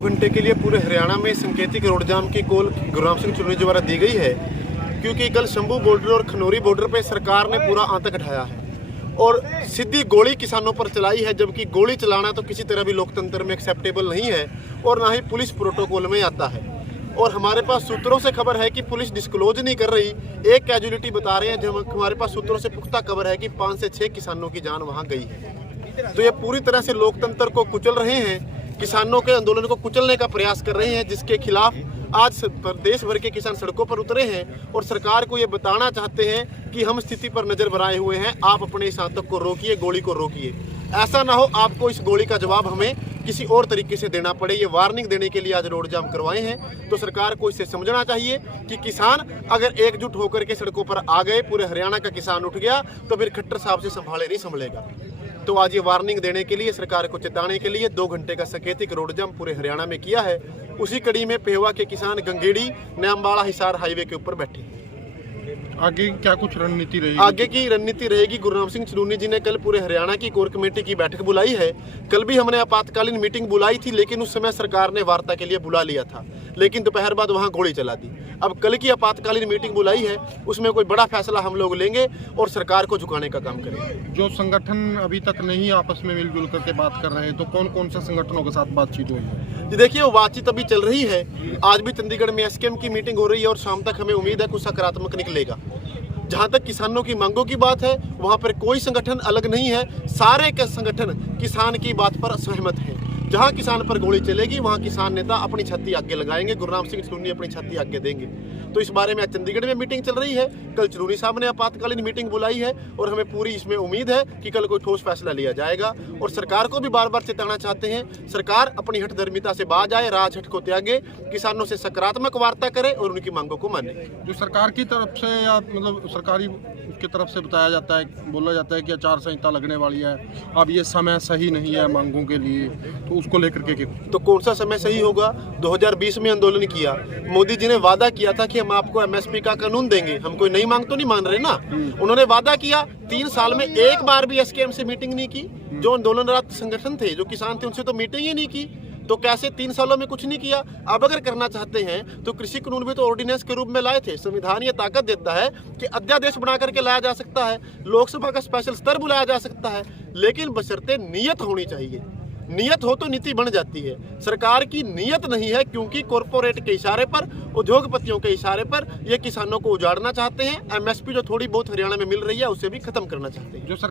घंटे के लिए पूरे हरियाणा में संकेतिक रोड जाम की कॉल गुरनाम सिंह चुन्नी द्वारा दी गई है, क्योंकि कल शंभू बॉर्डर और खनौरी बॉर्डर पर सरकार ने पूरा आतंक उठाया है और सीधी गोली किसानों पर चलाई है, जबकि गोली चलाना तो किसी तरह भी लोकतंत्र में एक्सेप्टेबल नहीं है और ना ही पुलिस प्रोटोकॉल में आता है। और हमारे पास सूत्रों से खबर है कि पुलिस डिस्क्लोज नहीं कर रही, एक कैजुअलिटी बता रहे हैं। जब हमारे पास सूत्रों से पुख्ता खबर है कि 5 से 6 किसानों की जान वहां गई है। तो ये पूरी तरह से लोकतंत्र को कुचल रहे हैं, किसानों के आंदोलन को कुचलने का प्रयास कर रहे हैं, जिसके खिलाफ आज देश भर के किसान सड़कों पर उतरे हैं और सरकार को ये बताना चाहते हैं कि हम स्थिति पर नजर बनाए हुए हैं, आप अपने इस आतंक को रोकिए, गोली को रोकिए। ऐसा ना हो आपको इस गोली का जवाब हमें किसी और तरीके से देना पड़े। ये वार्निंग देने के लिए आज रोड जाम करवाए हैं। तो सरकार को इसे समझना चाहिए कि किसान अगर एकजुट होकर के सड़कों पर आ गए, पूरे हरियाणा का किसान उठ गया, तो फिर खट्टर साहब से संभाले नहीं संभलेगा। तो आज ये वार्निंग देने के लिए, सरकार को चेताने के लिए 2 घंटे का संकेतिक रोड जाम पूरे हरियाणा में किया है। उसी कड़ी में पेहवा के किसान गंगेड़ी न्यामबाड़ा हिसार हाईवे के ऊपर बैठे हैं। आगे क्या कुछ रणनीति रहेगी? आगे की रणनीति रहेगी, गुरनाम सिंह चुन्नी जी ने कल पूरे हरियाणा की कोर कमेटी की बैठक बुलाई है। कल भी हमने आपातकालीन मीटिंग बुलाई थी, लेकिन उस समय सरकार ने वार्ता के लिए बुला लिया था, लेकिन दोपहर बाद वहां गोली चला दी। अब कल की आपातकालीन मीटिंग बुलाई है, उसमें कोई बड़ा फैसला हम लोग लेंगे और सरकार को झुकाने का काम करेंगे। जो संगठन अभी तक नहीं आपस में मिलजुल करके बात कर रहे हैं, तो कौन कौन से संगठनों के साथ बातचीत हुई है? जी देखिए, वो बातचीत अभी चल रही है। आज भी चंडीगढ़ में एसकेएम की मीटिंग हो रही है और शाम तक हमें उम्मीद है कुछ सकारात्मक निकलेगा। जहां तक किसानों की मांगों की बात है, वहां पर कोई संगठन अलग नहीं है, सारे के संगठन किसान की बात पर सहमत हैं। जहां किसान पर गोली चलेगी वहां किसान नेता अपनी छाती आगे लगाएंगे, गुरनाम सिंह चुन्नी अपनी छाती आगे देंगे। तो इस बारे में आज चंडीगढ़ में मीटिंग चल रही है। कल चुन्नी साहब ने आपातकालीन मीटिंग बुलाई है और हमें पूरी इसमें उम्मीद है कि कल कोई ठोस फैसला लिया जाएगा। और सरकार को भी बार बार चेताना चाहते हैं, सरकार अपनी हठधर्मिता से बाज आए, राजहट को त्यागे, किसानों से सकारात्मक वार्ता करे और उनकी मांगों को माने। जो सरकार की तरफ से या मतलब सरकारी की तरफ से बताया जाता है, बोला जाता है कि आचार संहिता लगने वाली है, अब ये समय सही नहीं है मांगों के लिए, तो उसको लेकर के तो कौन सा समय सही होगा? 2020 में आंदोलन किया, मोदी जी ने वादा किया था कि हम आपको एमएसपी का कानून देंगे। हम कोई नई मांग तो नहीं मान रहे ना। उन्होंने वादा किया, 3 साल में एक बार भी एसकेएम से मीटिंग नहीं की। जो आंदोलनरत संगठन थे, जो किसान थे, उनसे तो मीटिंग ही नहीं की। तो कैसे 3 सालों में कुछ नहीं किया? अब अगर करना चाहते हैं तो कृषि कानून भी तो ऑर्डिनेंस के रूप में लाए थे। संविधान ये ताकत देता है कि अध्यादेश बना करके लाया जा सकता है, लोकसभा का स्पेशल स्तर बुलाया जा सकता है, लेकिन बशर्ते नियत होनी चाहिए। नियत हो तो नीति बन जाती है। सरकार की नियत नहीं है, क्योंकि कॉरपोरेट के इशारे पर, उद्योगपतियों के इशारे पर ये किसानों को उजाड़ना चाहते हैं। एमएसपी जो थोड़ी बहुत हरियाणा में मिल रही है उसे भी खत्म करना चाहते हैं।